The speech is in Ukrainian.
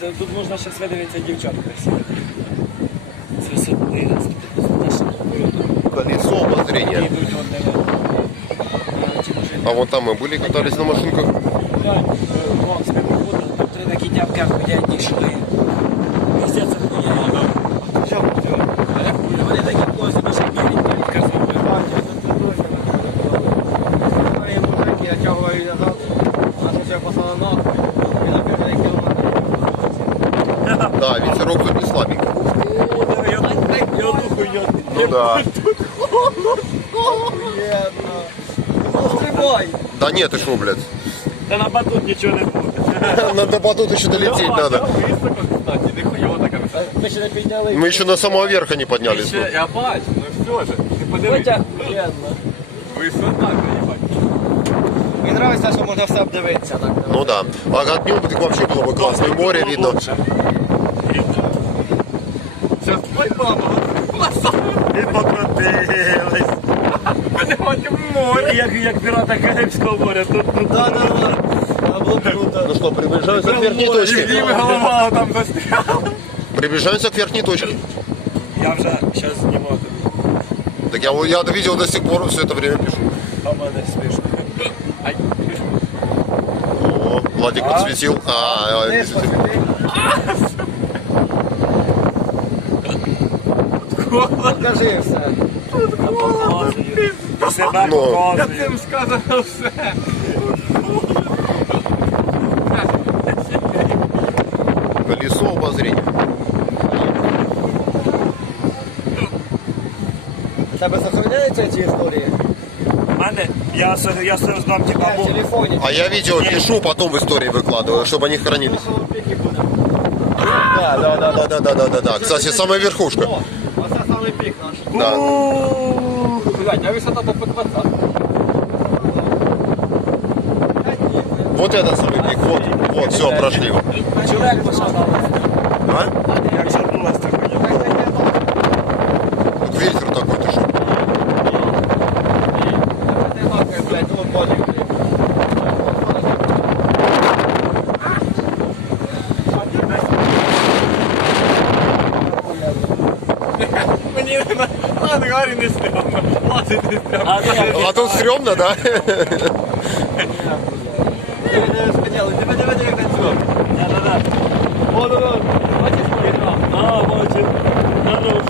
Тут можна зараз видивитися дівчат красиві. З висоти. Колесо обозрения. Йдуть вони. А вон там мы были, катались на машинках. Вон, з переходу, тут три такі дявки охуєнні йшли. Везде це хуя. Вони такі класні, наші біленькі, відказали. Я тягую назад, а що я послала нахуй, і на 5 кілометрів. Да, ветерок тут не слабенький. Ну да. Охуєнно. Ну стрибай! Да нет, ты шо, блядь. Та на батут нічого не буде. До батута еще долететь надо. Ми ще не підняли. Мы еще на самого верха не поднялись. Я бачу, ну все же, ти подивись. Витяг. Охуєнно. Висота, їбать. Мені подобається, що можна все обдивитися. Так. Ну да. А от днем так вообще было бы классно. И море видно. Зараз твій мама, І покрутились. мене хоче в море. Як пірата Карибського моря. Тут Да. Було круто. Ну что, приближаемся к верхней точке. Діми голова там застряла. Приближаемся к верхней точке. я вже зараз знімаю. Так я видео до сих пор все это время пишу. А в мене смішно. О, Владик подсветил. Не посвіти. Покажи все. Показую. Себе Ну. Я показую. цим сказано все. Колесо обозрения. У тебе сохраняються ці історії? У мене, я знам, типа, В телефоні. А я видео пишу, потом в истории выкладываю, чтобы они хранились. Да. Кстати, самая верхушка. О, оце самий пік наш. Да. Блядь, а висота по 20. Вот это самый пик. Вот, все, прошли. Чоловік пошатав. А? Як шатнулась та хуйня. Вот ветер такой, ты что? Ти нахуй, блядь, ну болі. Мені на ангарі не стрьомно, лазить не стрьомно. А тут стрёмно, да? Диви, як танцює. Да-да-да. Вон. Бачиш, поїхав. А, бачу. Хорош.